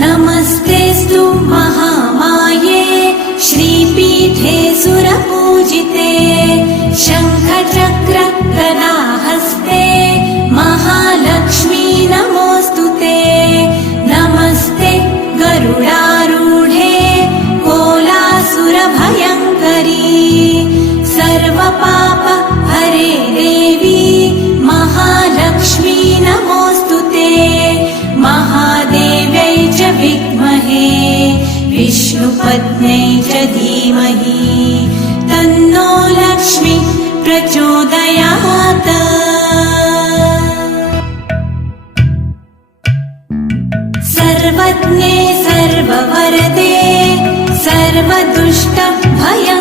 नमस्तेऽस्तु महामाये श्रीपीठे सुरपूजिते शङ्खचक्र गदाहस्ते महालक्ष्मी नमोऽस्तुते। नमस्ते गरुडारूढे कोलासुरभयङ्करी सर्वपाप हरे देवी महालक्ष्मी नमोऽस्तुते। महादेव्यै च विद्महे विष्णुपत्न्यै च धीमहि तन्नो लक्ष्मी प्रचोदयात्। सर्वज्ञे सर्ववरदे सर्वदुष्टभयङ्करी